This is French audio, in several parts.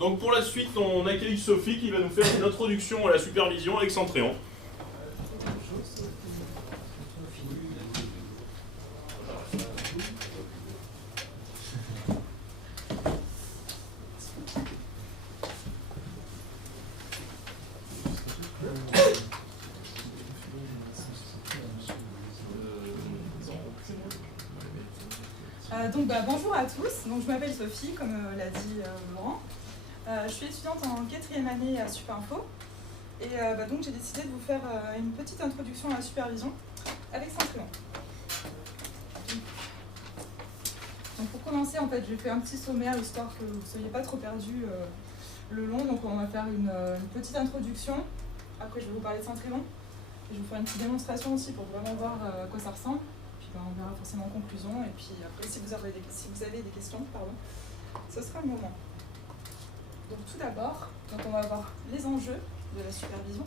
Donc pour la suite, on accueille Sophie qui va nous faire une introduction à la supervision avec Centréon. Bonjour à tous, donc, je m'appelle Sophie, comme l'a dit Laurent. Je suis étudiante en 4e année à Supinfo et donc j'ai décidé de vous faire une petite introduction à la supervision avec Centréon. Donc pour commencer, en fait, j'ai fait un petit sommaire histoire que vous ne soyez pas trop perdus le long. Donc on va faire une petite introduction, après je vais vous parler de Centréon et je vais vous faire une petite démonstration aussi pour vraiment voir à quoi ça ressemble. On verra forcément en conclusion, et puis après, si vous avez des questions, ce sera le moment. Donc tout d'abord, on va voir les enjeux de la supervision,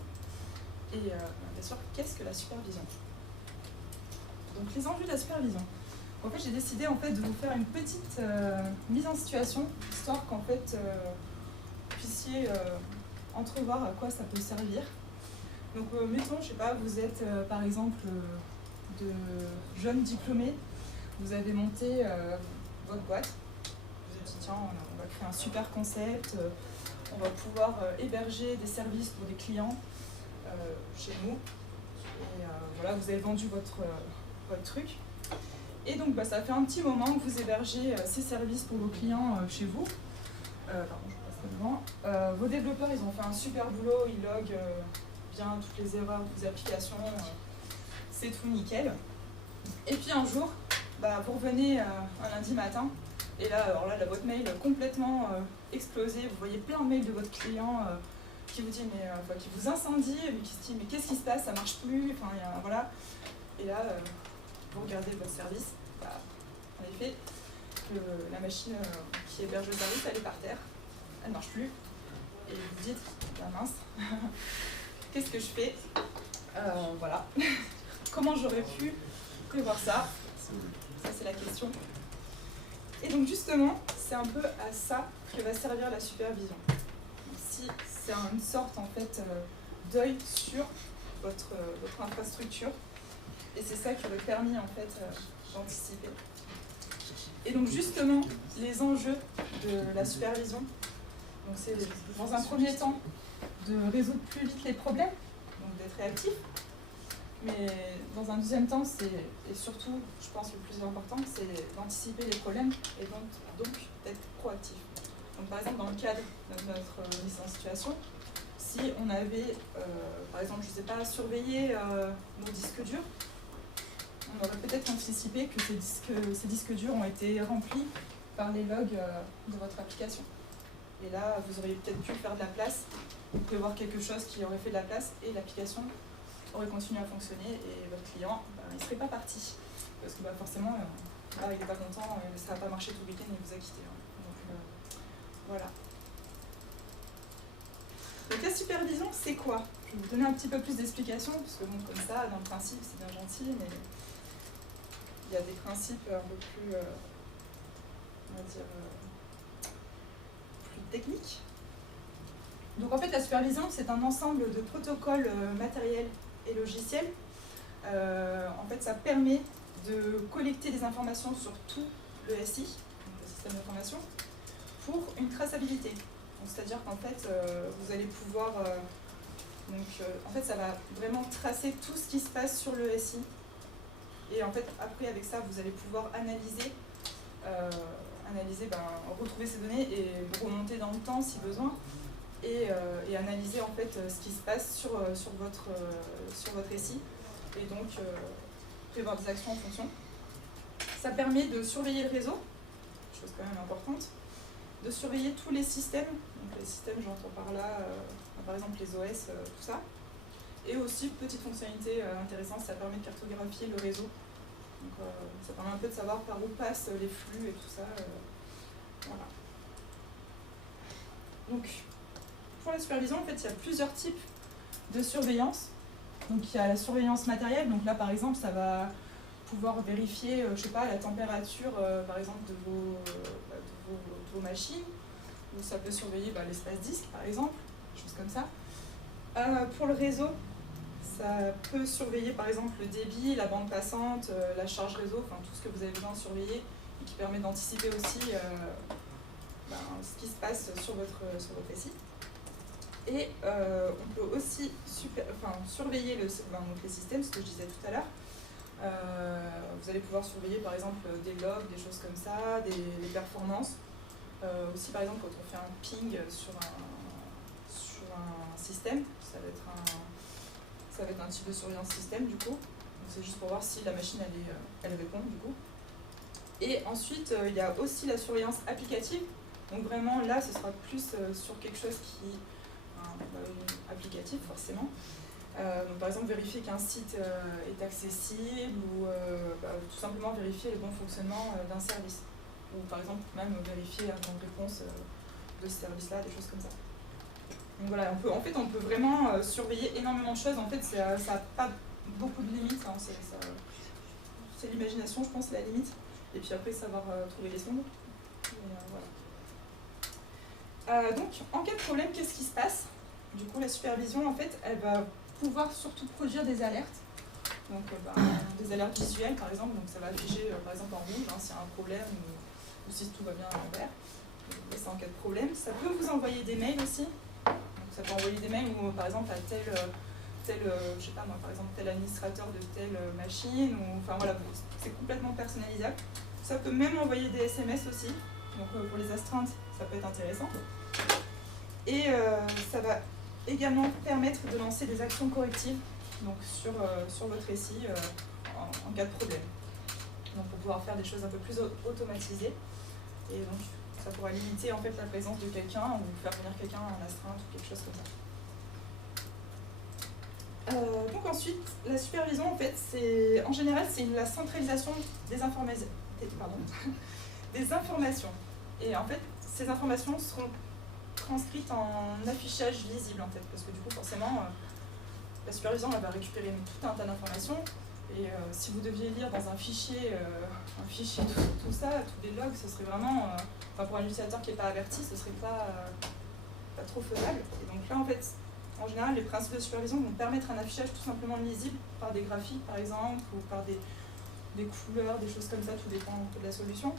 et bien sûr, qu'est-ce que la supervision? Donc les enjeux de la supervision. En fait, j'ai décidé en fait, de vous faire une petite mise en situation, histoire qu'en fait, vous puissiez entrevoir à quoi ça peut servir. Donc mettons, je sais pas, vous êtes par exemple de jeunes diplômés, vous avez monté votre boîte, vous avez dit tiens, on va créer un super concept, on va pouvoir héberger des services pour des clients chez nous, et voilà, vous avez vendu votre truc, et donc ça fait un petit moment que vous hébergez ces services pour vos clients chez vous. Pardon, je passe devant. Vos développeurs, ils ont fait un super boulot, ils loguent bien toutes les erreurs des applications, c'est tout nickel. Et puis un jour, vous revenez un lundi matin, et là, alors là, la boîte mail complètement explosée, vous voyez plein de mails de votre client qui vous dit, qui vous incendie, qui se dit, mais qu'est-ce qui se passe, ça marche plus, voilà. Et là, vous regardez votre service, en effet, la machine qui héberge le service, elle est par terre, elle ne marche plus, et vous vous dites, mince, qu'est-ce que je fais? Voilà. Comment j'aurais pu prévoir ça? Ça, c'est la question. Et donc, justement, c'est un peu à ça que va servir la supervision. Si c'est une sorte, en fait, d'œil sur votre infrastructure, et c'est ça qui aurait permis, en fait, d'anticiper. Et donc, justement, les enjeux de la supervision, donc c'est, dans un premier temps, de résoudre plus vite les problèmes, donc d'être réactif. Mais dans un deuxième temps, et surtout, je pense le plus important, c'est d'anticiper les problèmes et donc d'être proactif. Donc par exemple, dans le cadre de notre mise en situation, si on avait, par exemple, je ne sais pas, surveillé nos disques durs, on aurait peut-être anticipé que ces disques durs ont été remplis par les logs de votre application. Et là, vous auriez peut-être pu faire de la place, prévoir quelque chose qui aurait fait de la place, et l'application aurait continué à fonctionner, et votre client, il ne serait pas parti. Parce que forcément, il n'est pas content, ça n'a pas marché tout le week-end, il vous a quitté. Donc voilà. Donc la supervision, c'est quoi? Je vais vous donner un petit peu plus d'explications, parce que comme ça, dans le principe, c'est bien gentil, mais il y a des principes un peu plus, on va dire, plus techniques. Donc en fait, la supervision, c'est un ensemble de protocoles matériels et logiciels. En fait, ça permet de collecter des informations sur tout le SI, donc le système d'information, pour une traçabilité. C'est-à-dire qu'en fait, vous allez pouvoir... en fait, ça va vraiment tracer tout ce qui se passe sur le SI. Et en fait, après, avec ça, vous allez pouvoir analyser, retrouver ces données et remonter dans le temps si besoin. Et analyser en fait ce qui se passe sur votre SI, et donc prévoir des actions en fonction. Ça permet de surveiller le réseau, chose quand même importante, de surveiller tous les systèmes. Donc les systèmes, j'entends par là, par exemple les OS, tout ça. Et aussi, petite fonctionnalité intéressante, ça permet de cartographier le réseau. Donc ça permet un peu de savoir par où passent les flux et tout ça. Voilà. Donc, pour la supervision, en fait, il y a plusieurs types de surveillance. Donc, il y a la surveillance matérielle. Donc là, par exemple, ça va pouvoir vérifier, je sais pas, la température, par exemple, de vos machines. où ça peut surveiller l'espace disque par exemple, des choses comme ça. Pour le réseau, ça peut surveiller par exemple le débit, la bande passante, la charge réseau, enfin tout ce que vous avez besoin de surveiller et qui permet d'anticiper aussi ce qui se passe sur votre SI. Et on peut aussi surveiller les systèmes, ce que je disais tout à l'heure. Vous allez pouvoir surveiller par exemple des logs, des choses comme ça, des performances. Aussi par exemple quand on fait un ping sur un système, ça va être un type de surveillance système du coup. C'est juste pour voir si la machine elle répond du coup. Et ensuite il y a aussi la surveillance applicative. Donc vraiment là ce sera plus sur quelque chose qui applicatif forcément. Donc par exemple vérifier qu'un site est accessible ou tout simplement vérifier le bon fonctionnement d'un service. Ou par exemple même vérifier un temps de réponse de ce service-là, des choses comme ça. Donc voilà, on peut vraiment surveiller énormément de choses. En fait, ça n'a pas beaucoup de limites. Hein. C'est l'imagination, je pense, la limite. Et puis après, savoir trouver les sondes. Voilà. Donc, en cas de problème, qu'est-ce qui se passe? Du coup, la supervision, en fait, elle va pouvoir surtout produire des alertes. Donc, des alertes visuelles, par exemple. Donc, ça va afficher, par exemple, en rouge, s'il y a un problème ou si tout va bien à l'envers. C'est en cas de problème. Ça peut vous envoyer des mails aussi. Donc, ça peut envoyer des mails où, par exemple, à tel je sais pas moi, par exemple, tel administrateur de telle machine. Enfin, voilà, c'est complètement personnalisable. Ça peut même envoyer des SMS aussi. Donc, pour les astreintes, ça peut être intéressant. Et ça va également permettre de lancer des actions correctives donc sur votre SI en cas de problème. Donc pour pouvoir faire des choses un peu plus automatisées. Et donc ça pourra limiter en fait la présence de quelqu'un ou faire venir quelqu'un en astreinte ou quelque chose comme ça. Donc ensuite, la supervision en fait, en général, c'est la centralisation des informations. Et en fait, ces informations seront transcrites en affichage lisible en fait, parce que du coup forcément la supervision elle va récupérer tout un tas d'informations et si vous deviez lire dans un fichier tout ça, tous les logs, ce serait vraiment, pour un utilisateur qui n'est pas averti, ce serait pas trop faisable. Et donc là en fait, en général, les principes de supervision vont permettre un affichage tout simplement lisible par des graphiques par exemple, ou par des couleurs, des choses comme ça, tout dépend un peu de la solution.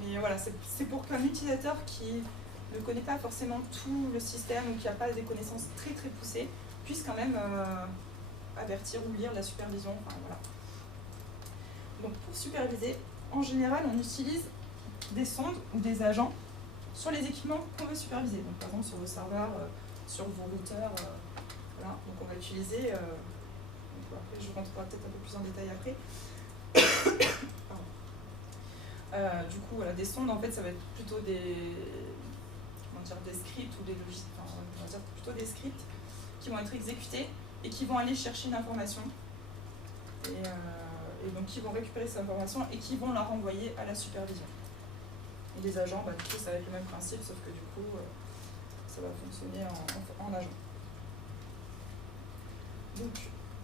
Mais voilà, c'est pour qu'un utilisateur qui ne connaît pas forcément tout le système ou qui n'a pas des connaissances très très poussées puisse quand même avertir ou lire la supervision. Enfin, voilà. Donc pour superviser, en général, on utilise des sondes ou des agents sur les équipements qu'on veut superviser. Donc par exemple sur vos serveurs, sur vos routeurs, voilà. Donc on va utiliser, après je rentrerai peut-être un peu plus en détail après. Du coup, voilà, des sondes, en fait, ça va être plutôt des scripts ou des logiciels, on va dire plutôt des scripts qui vont être exécutés et qui vont aller chercher une information. Et donc, qui vont récupérer cette information et qui vont la renvoyer à la supervision. Et les agents, du coup, ça va être le même principe, sauf que du coup, ça va fonctionner en agent. Donc,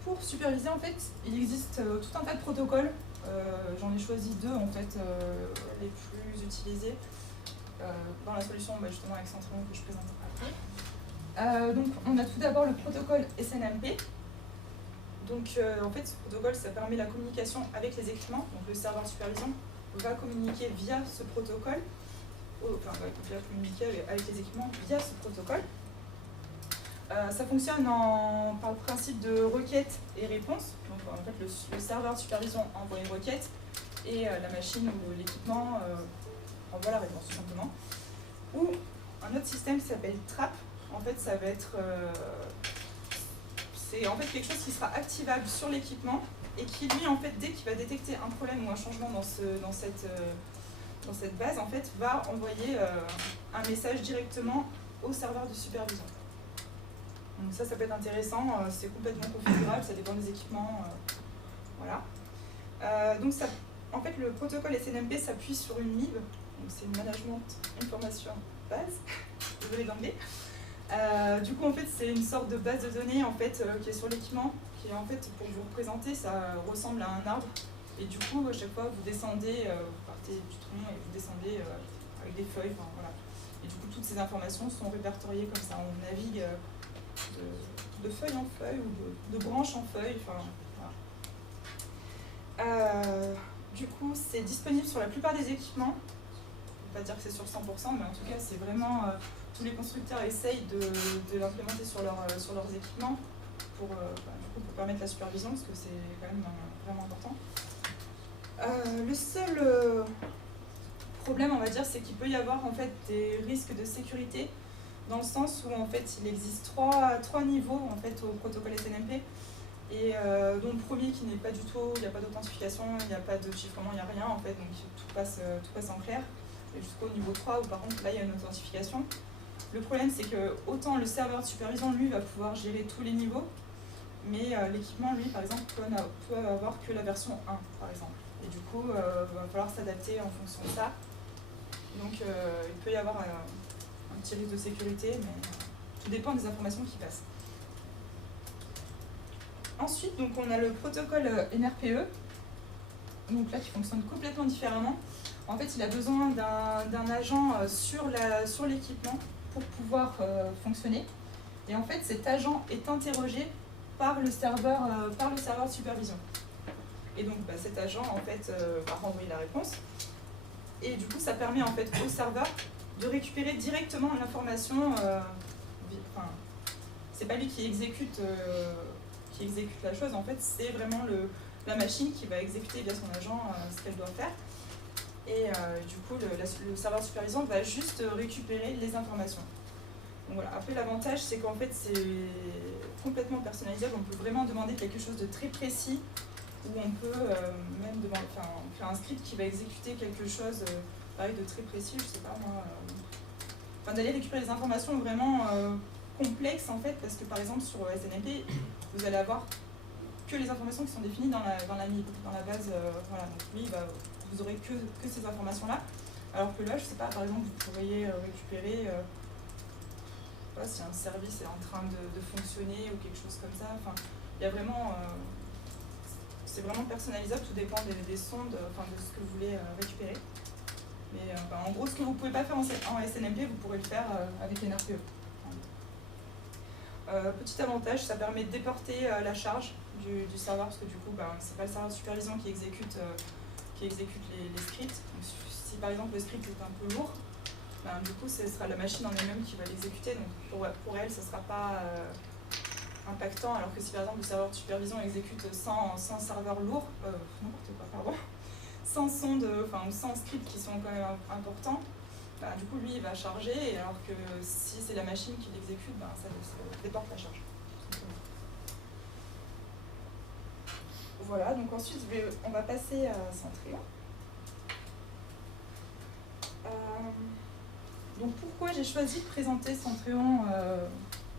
pour superviser, en fait, il existe tout un tas de protocoles. J'en ai choisi deux en fait les plus utilisés dans la solution justement avec Centrion que je présente après. Donc on a tout d'abord le protocole SNMP. Donc en fait ce protocole ça permet la communication avec les équipements. Donc le serveur de supervision va communiquer via ce protocole, va communiquer avec les équipements via ce protocole. Ça fonctionne par le principe de requête et réponse. Donc en fait, le serveur de supervision envoie une requête et la machine ou l'équipement envoie la réponse tout simplement. Ou un autre système qui s'appelle TRAP. En fait, ça va être c'est en fait quelque chose qui sera activable sur l'équipement et qui lui, en fait, dès qu'il va détecter un problème ou un changement dans cette base, en fait, va envoyer un message directement au serveur de supervision. Donc ça peut être intéressant, c'est complètement configurable, ça dépend des équipements, voilà. Donc ça, en fait, le protocole SNMP s'appuie sur une MIB, donc c'est une Management Information Base, désolé d'anglais. Du coup, en fait, c'est une sorte de base de données en fait, qui est sur l'équipement, qui en fait, pour vous représenter, ça ressemble à un arbre. Et du coup, à chaque fois, vous descendez, vous partez du tronc et vous descendez avec des feuilles, enfin, voilà. Et du coup, toutes ces informations sont répertoriées comme ça. On navigue de feuille en feuille ou de branche en feuille. Enfin, voilà. Du coup, c'est disponible sur la plupart des équipements. Je ne vais pas dire que c'est sur 100%, mais en tout cas, c'est vraiment... tous les constructeurs essayent de l'implémenter sur leurs équipements pour permettre la supervision, parce que c'est quand même vraiment important. Le seul problème, on va dire, c'est qu'il peut y avoir en fait des risques de sécurité, dans le sens où en fait il existe trois niveaux en fait au protocole SNMP, et dont le premier qui n'est pas du tout, il n'y a pas d'authentification, il n'y a pas de chiffrement, il n'y a rien en fait, donc tout passe en clair, et jusqu'au niveau 3 où par contre là il y a une authentification. Le problème c'est que autant le serveur de supervision lui va pouvoir gérer tous les niveaux, mais l'équipement lui par exemple peut avoir que la version 1 par exemple. Et du coup, il va falloir s'adapter en fonction de ça. Donc, il peut y avoir un petit risque de sécurité, mais tout dépend des informations qui passent. Ensuite, donc, on a le protocole NRPE, donc là qui fonctionne complètement différemment. En fait, il a besoin d'un agent sur l'équipement pour pouvoir fonctionner. Et en fait, cet agent est interrogé par le serveur de supervision. Et donc cet agent en fait, va renvoyer la réponse. Et du coup, ça permet en fait au serveur de récupérer directement l'information. C'est pas lui qui exécute la chose, en fait, c'est vraiment la machine qui va exécuter via son agent ce qu'elle doit faire. Et du coup, le serveur de supervision va juste récupérer les informations. Donc voilà. Après, l'avantage, c'est qu'en fait, c'est complètement personnalisable. On peut vraiment demander quelque chose de très précis, où on peut même faire un script qui va exécuter quelque chose pareil de très précis, je sais pas moi. D'aller récupérer des informations vraiment complexes en fait, parce que par exemple sur SNMP, vous allez avoir que les informations qui sont définies dans la MIB, dans la base. Voilà, donc lui, vous aurez que ces informations-là. Alors que là, je sais pas, par exemple, vous pourriez récupérer, si un service est en train de fonctionner ou quelque chose comme ça. Enfin, il y a vraiment... c'est vraiment personnalisable, tout dépend des sondes, de ce que vous voulez récupérer. Mais en gros, ce que vous ne pouvez pas faire en SNMP, vous pourrez le faire avec NRPE. Petit avantage, ça permet de déporter la charge du serveur, parce que du coup, c'est pas le serveur de supervision qui exécute les scripts. Donc, si par exemple le script est un peu lourd, du coup, ce sera la machine en elle-même qui va l'exécuter. Donc pour elle, ça ne sera pas impactant, alors que si par exemple le serveur de supervision exécute sans serveur lourd, n'importe quoi, pardon, sans sonde, ou sans scripts qui sont quand même importants, du coup lui il va charger, alors que si c'est la machine qui l'exécute, ça déporte la charge. Voilà, donc ensuite on va passer à Centrion. Donc pourquoi j'ai choisi de présenter Centrion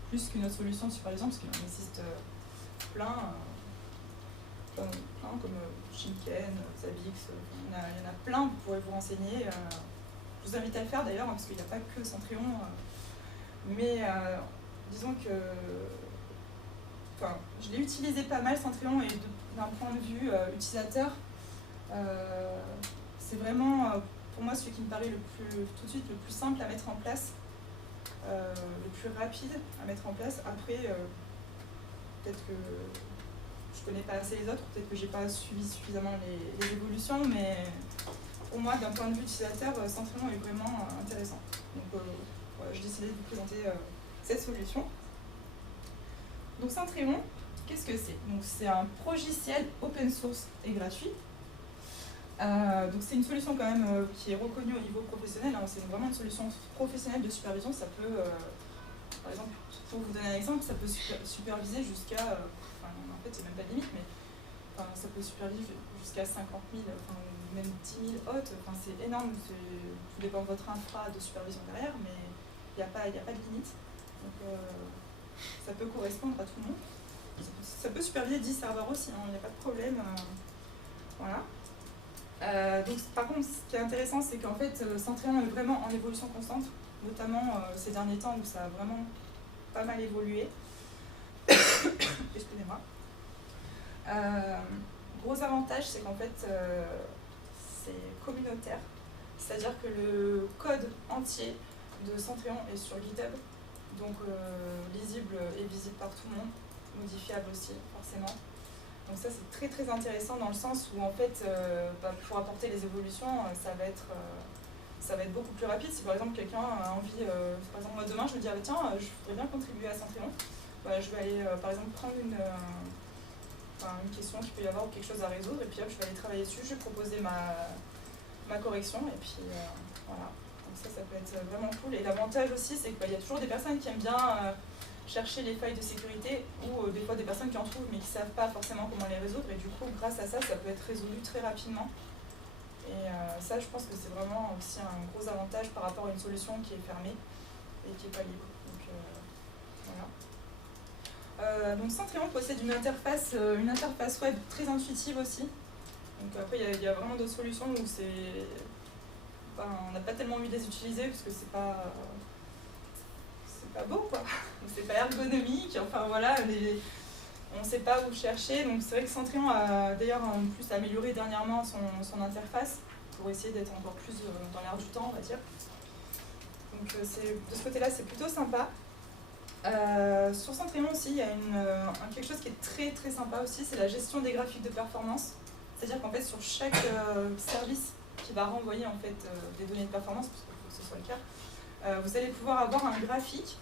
plus qu'une autre solution de supervision, parce qu'il en existe plein comme Shinken, Zabbix, il y en a plein, vous pourrez vous renseigner. Je vous invite à le faire d'ailleurs, parce qu'il n'y a pas que Centrion. Mais disons que je l'ai utilisé pas mal, Centrion, et d'un point de vue utilisateur, c'est vraiment pour moi celui qui me paraît tout de suite le plus simple à mettre en place. Le plus rapide à mettre en place. Après, peut-être que je connais pas assez les autres, peut-être que j'ai pas suivi suffisamment les évolutions, mais pour moi, d'un point de vue utilisateur, Centrion est vraiment intéressant. Donc voilà, j'ai décidé de vous présenter cette solution. Donc Centrion, qu'est-ce que c'est? Donc c'est un logiciel open source et gratuit. Donc c'est une solution quand même qui est reconnue au niveau professionnel, hein. C'est vraiment une solution professionnelle de supervision. Ça peut, par exemple, pour vous donner un exemple, ça peut superviser jusqu'à, en fait c'est même pas de limite, mais ça peut superviser jusqu'à 50 000, même 10 000 hôtes. C'est énorme, tout dépend de votre infra de supervision derrière, mais il n'y a pas de limite. Donc ça peut correspondre à tout le monde. Ça peut superviser 10 serveurs aussi, il n'y a pas de problème. Voilà. Donc, par contre, ce qui est intéressant, c'est qu'en fait, Centrion est vraiment en évolution constante, notamment ces derniers temps où ça a vraiment pas mal évolué. Excusez-moi. Gros avantage, c'est qu'en fait, c'est communautaire, c'est-à-dire que le code entier de Centrion est sur GitHub, donc lisible et visible par tout le monde, modifiable aussi forcément. Donc ça c'est très très intéressant dans le sens où en fait pour apporter les évolutions ça va être beaucoup plus rapide. Si par exemple quelqu'un a envie, par exemple moi demain je me dis tiens je voudrais bien contribuer à Centrion, je vais aller par exemple prendre une question qu'il peut y avoir ou quelque chose à résoudre et puis hop je vais aller travailler dessus, je vais proposer ma correction et puis voilà. Donc ça peut être vraiment cool. Et l'avantage aussi c'est qu'il y a toujours des personnes qui aiment bien chercher les failles de sécurité ou des fois des personnes qui en trouvent mais qui ne savent pas forcément comment les résoudre et du coup grâce à ça peut être résolu très rapidement. Et ça je pense que c'est vraiment aussi un gros avantage par rapport à une solution qui est fermée et qui n'est pas libre. Donc voilà. Donc Centrion possède une interface web très intuitive aussi. Donc après il y a vraiment d'autres solutions où on n'a pas tellement envie de les utiliser parce que c'est pas beau quoi, c'est pas ergonomique, enfin voilà, on ne sait pas où chercher. Donc c'est vrai que Centrion a d'ailleurs en plus amélioré dernièrement son interface pour essayer d'être encore plus dans l'air du temps on va dire. Donc de ce côté là c'est plutôt sympa. Sur Centrion aussi il y a quelque chose qui est très très sympa aussi, c'est la gestion des graphiques de performance. C'est-à-dire qu'en fait sur chaque service qui va renvoyer en fait des données de performance, parce qu'il faut que ce soit le cas, vous allez pouvoir avoir un graphique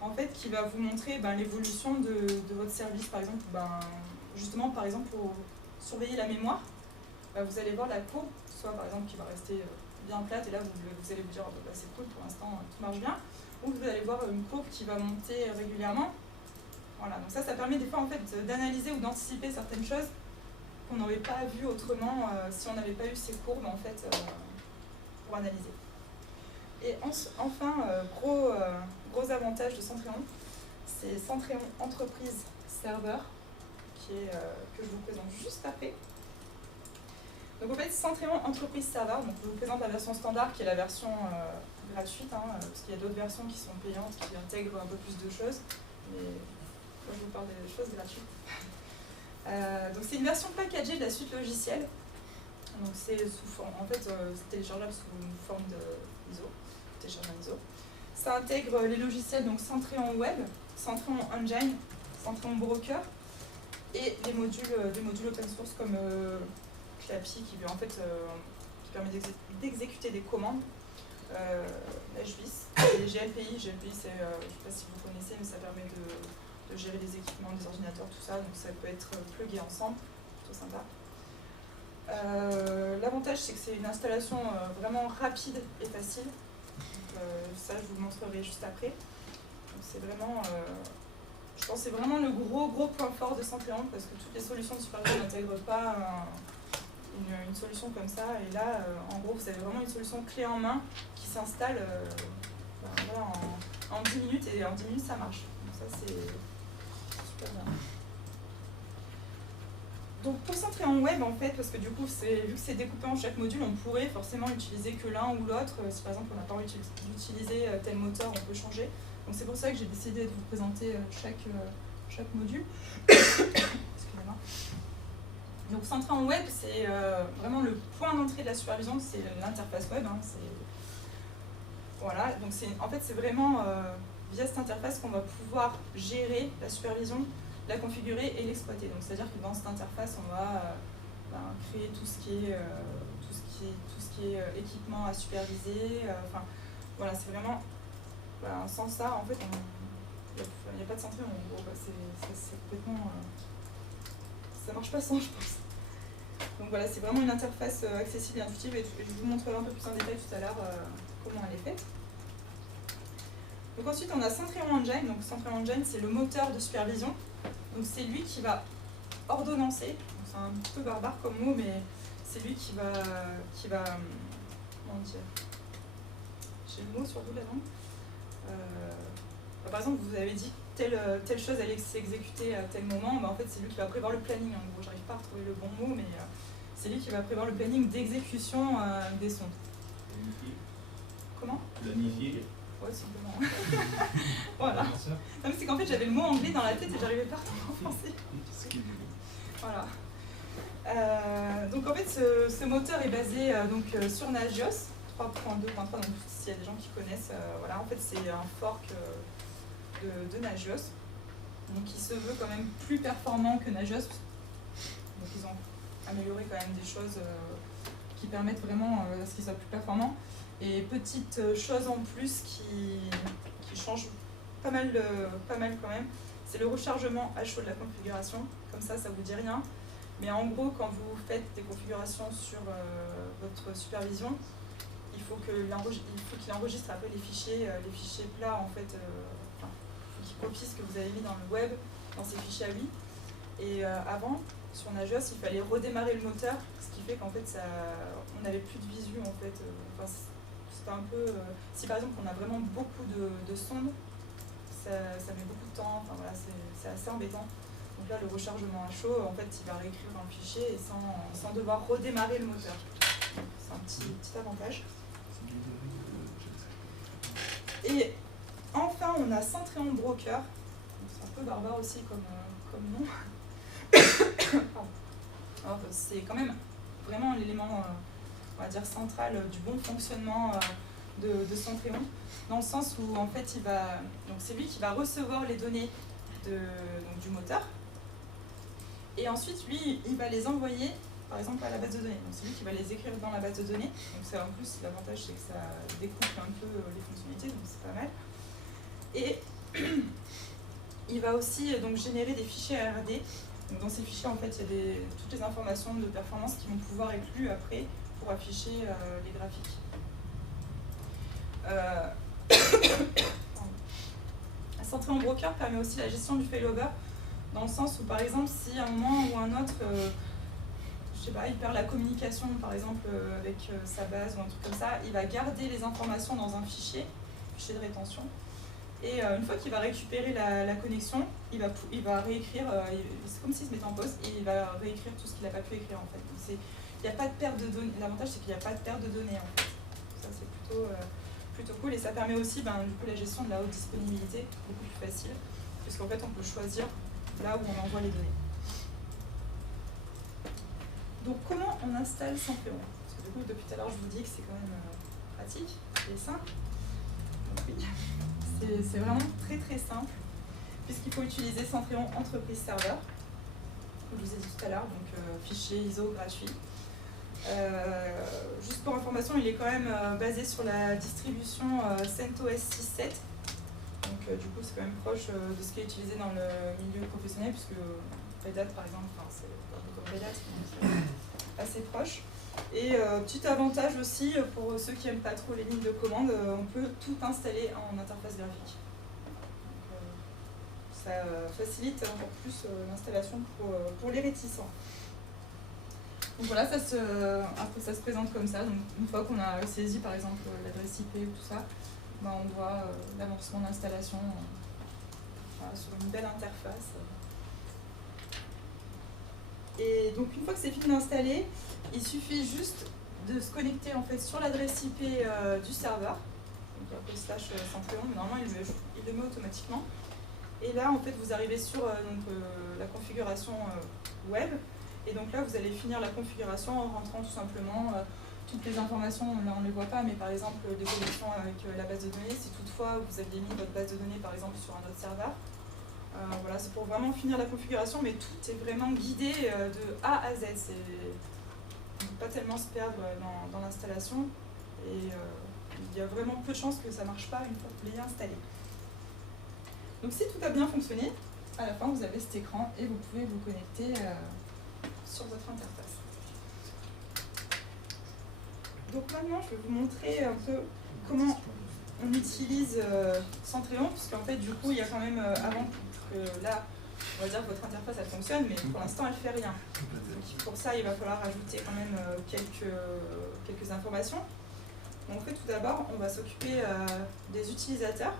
en fait, qui va vous montrer l'évolution de votre service. Par exemple, justement par exemple pour surveiller la mémoire, vous allez voir la courbe, soit par exemple qui va rester bien plate et là vous allez vous dire c'est cool pour l'instant tout marche bien, ou vous allez voir une courbe qui va monter régulièrement. Voilà, donc ça permet des fois en fait d'analyser ou d'anticiper certaines choses qu'on n'aurait pas vues autrement si on n'avait pas eu ces courbes en fait pour analyser. Et enfin, gros avantage de Centrion, c'est Centrion Entreprise Server, que je vous présente juste après. Donc en fait, Centrion Entreprise Server, donc je vous présente la version standard qui est la version gratuite, parce qu'il y a d'autres versions qui sont payantes, qui intègrent un peu plus de choses, mais moi je vous parle des choses gratuites. Donc c'est une version packagée de la suite logicielle. Donc c'est c'est téléchargeable sous une forme d'ISO. Ça intègre les logiciels donc Centrion Web, Centrion Engine, Centrion Broker et des modules open source comme Clappy qui permet d'exécuter des commandes, HBIS et GLPI. GLPI c'est, je ne sais pas si vous connaissez, mais ça permet de gérer les équipements, des ordinateurs, tout ça, donc ça peut être plugué ensemble, plutôt sympa. L'avantage c'est que c'est une installation vraiment rapide et facile. Ça je vous le montrerai juste après. C'est vraiment, je pense que c'est vraiment le gros point fort de Centrion parce que toutes les solutions de supervision n'intègrent pas une solution comme ça. Et là, en gros, vous avez vraiment une solution clé en main qui s'installe en 10 minutes et en 10 minutes ça marche. Donc ça c'est super bien. Donc pour Centrion Web en fait, parce que du coup vu que c'est découpé en chaque module, on pourrait forcément utiliser que l'un ou l'autre. Si par exemple on n'a pas envie d'utiliser tel moteur, on peut changer. Donc c'est pour ça que j'ai décidé de vous présenter chaque module. Excusez-moi. Donc Centrion Web, c'est vraiment le point d'entrée de la supervision, c'est l'interface web. Voilà, donc en fait c'est vraiment via cette interface qu'on va pouvoir gérer la supervision, la configurer et l'exploiter. Donc c'est-à-dire que dans cette interface, on va créer tout ce qui est équipement à superviser. Voilà, c'est vraiment sans ça, en fait, il n'y a pas de Centrion. En gros, c'est complètement, ça marche pas sans, je pense. Donc voilà, c'est vraiment une interface accessible et intuitive, et je vous montrerai un peu plus en détail tout à l'heure comment elle est faite. Donc ensuite, on a Centrion Engine. Donc Centrion Engine, c'est le moteur de supervision. Donc c'est lui qui va ordonnancer, c'est un petit peu barbare comme mot, mais c'est lui qui va comment dire, j'ai le mot sur vous la langue. Par exemple, vous avez dit telle chose allait s'exécuter à tel moment, en fait c'est lui qui va prévoir le planning. En gros, j'arrive pas à retrouver le bon mot, mais c'est lui qui va prévoir le planning d'exécution des sondes. Planifier. Comment ? Planifier. Ouais, simplement. Voilà. Non, mais c'est qu'en fait j'avais le mot anglais dans la tête et j'arrivais pas à retrouver en français. Voilà. Donc en fait ce moteur est basé sur Nagios 3.2.3, donc s'il y a des gens qui connaissent, voilà, en fait c'est un fork de Nagios, donc qui se veut quand même plus performant que Nagios, donc ils ont amélioré quand même des choses qui permettent vraiment à ce qu'il soit plus performant. Et petite chose en plus qui change pas mal quand même, c'est le rechargement à chaud de la configuration. Comme ça vous dit rien. Mais en gros, quand vous faites des configurations sur votre supervision, il faut qu'il enregistre après les fichiers plats en fait. Il faut qu'il copie ce que vous avez mis dans le web, dans ces fichiers à lui. Et avant, sur Nagios, il fallait redémarrer le moteur, ce qui fait qu'en fait, on n'avait plus de visu en fait. C'était un peu. Si par exemple on a vraiment beaucoup de sondes, ça met beaucoup de temps. Enfin voilà, c'est assez embêtant. Donc là, le rechargement à chaud, en fait, il va réécrire un fichier et sans devoir redémarrer le moteur. C'est un petit avantage. Et enfin, on a Centreon Broker. C'est un peu barbare aussi comme nom. C'est quand même vraiment l'élément, on va dire, central du bon fonctionnement de Centreon, dans le sens où en fait, c'est lui qui va recevoir les données du moteur. Et ensuite, lui, il va les envoyer, par exemple, à la base de données. Donc, c'est lui qui va les écrire dans la base de données. Donc, ça, en plus, l'avantage, c'est que ça découple un peu les fonctionnalités, donc c'est pas mal. Et il va aussi donc générer des fichiers ARD. Donc, dans ces fichiers, en fait, il y a toutes les informations de performance qui vont pouvoir être lues après pour afficher les graphiques. Centreon Broker permet aussi la gestion du failover, dans le sens où, par exemple, si à un moment ou un autre, je sais pas, il perd la communication, par exemple, avec sa base ou un truc comme ça, il va garder les informations dans un fichier de rétention. Et une fois qu'il va récupérer la connexion, il va réécrire, c'est comme s'il se mettait en pause, et il va réécrire tout ce qu'il n'a pas pu écrire, en fait. Donc il n'y a pas de perte de données. L'avantage, c'est qu'il n'y a pas de perte de données, en fait. Ça, c'est plutôt cool, et ça permet aussi du coup, la gestion de la haute disponibilité, beaucoup plus facile, puisqu'en fait, on peut choisir là où on envoie les données. Donc, comment on installe Centreon? Parce que du coup, depuis tout à l'heure, je vous dis que c'est quand même pratique et simple. Donc, oui, c'est vraiment très très simple, puisqu'il faut utiliser Centreon Entreprise Server, comme je vous ai dit tout à l'heure, donc fichier ISO gratuit. Juste pour information, il est quand même basé sur la distribution CentOS 6.7. Donc du coup, c'est quand même proche de ce qui est utilisé dans le milieu professionnel, puisque Red Hat, par exemple, c'est pas comme Red Hat, c'est assez proche. Et petit avantage aussi, pour ceux qui n'aiment pas trop les lignes de commande, on peut tout installer en interface graphique. Donc, ça facilite encore plus l'installation pour les réticents. Donc voilà, après ça se présente comme ça. Donc une fois qu'on a saisi par exemple l'adresse IP ou tout ça, on voit l'avancement d'installation sur une belle interface. Et donc une fois que c'est fini d'installer, il suffit juste de se connecter en fait sur l'adresse IP du serveur. Donc après /Centreon, mais normalement il le met automatiquement. Et là en fait vous arrivez sur la configuration web. Et donc là, vous allez finir la configuration en rentrant tout simplement toutes les informations, là on ne les voit pas, mais par exemple des connexions avec la base de données, si toutefois vous aviez mis votre base de données par exemple sur un autre serveur. Voilà, c'est pour vraiment finir la configuration, mais tout est vraiment guidé de A à Z. On ne peut pas tellement se perdre dans l'installation, et il y a vraiment peu de chances que ça ne marche pas une fois que vous l'ayez installé. Donc si tout a bien fonctionné, à la fin vous avez cet écran et vous pouvez vous connecter sur votre interface. Donc maintenant, je vais vous montrer un peu comment on utilise Centreon, puisqu'en fait, du coup, il y a quand même, avant que là, on va dire que votre interface, elle fonctionne, mais pour l'instant, elle ne fait rien. Donc pour ça, il va falloir ajouter quand même quelques informations. Donc en fait, tout d'abord, on va s'occuper des utilisateurs.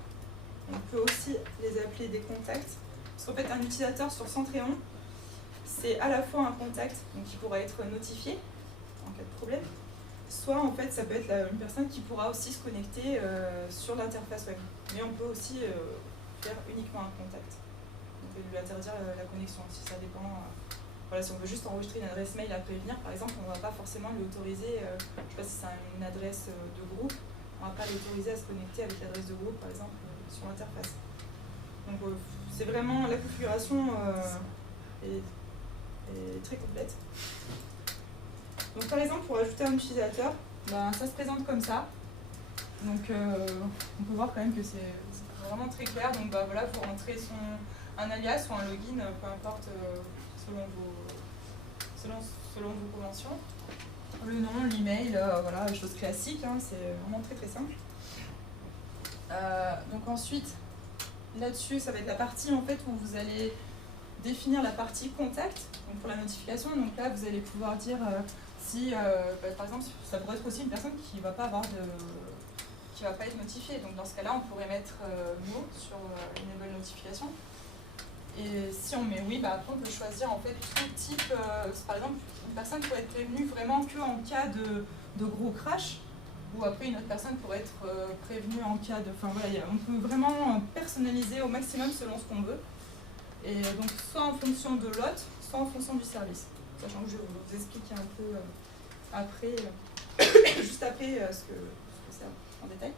On peut aussi les appeler des contacts. Parce qu'en fait, un utilisateur sur Centreon, c'est à la fois un contact donc qui pourra être notifié en cas de problème, soit en fait ça peut être une personne qui pourra aussi se connecter sur l'interface web. Mais on peut aussi faire uniquement un contact. Donc lui interdire la connexion si ça dépend voilà, si on veut juste enregistrer une adresse mail à prévenir, par exemple, on ne va pas forcément lui autoriser, je ne sais pas si c'est une adresse de groupe, on ne va pas l'autoriser à se connecter avec l'adresse de groupe, par exemple, sur l'interface. Donc c'est vraiment, la configuration est très complète. Donc par exemple, pour ajouter un utilisateur, ben, ça se présente comme ça. Donc on peut voir quand même que c'est vraiment très clair. Donc bah, voilà, vous rentrez un alias ou un login, peu importe selon vos conventions. Le nom, l'email, voilà, choses classiques, hein, c'est vraiment très très simple. Donc ensuite, là-dessus, ça va être la partie en fait où vous allez définir la partie contact, donc pour la notification. Donc là, vous allez pouvoir dire si, par exemple, ça pourrait être aussi une personne qui ne va pas être notifiée. Donc dans ce cas-là, on pourrait mettre no sur enable notification. Et si on met oui, bah après on peut choisir en fait tout type. Par exemple, une personne pourrait être prévenue vraiment qu'en cas de gros crash, ou après une autre personne pourrait être prévenue en cas de. Enfin voilà, on peut vraiment personnaliser au maximum selon ce qu'on veut. Et donc soit en fonction de l'hôte, soit en fonction du service. Sachant que je vais vous expliquer un peu après, juste après ce que c'est en détail.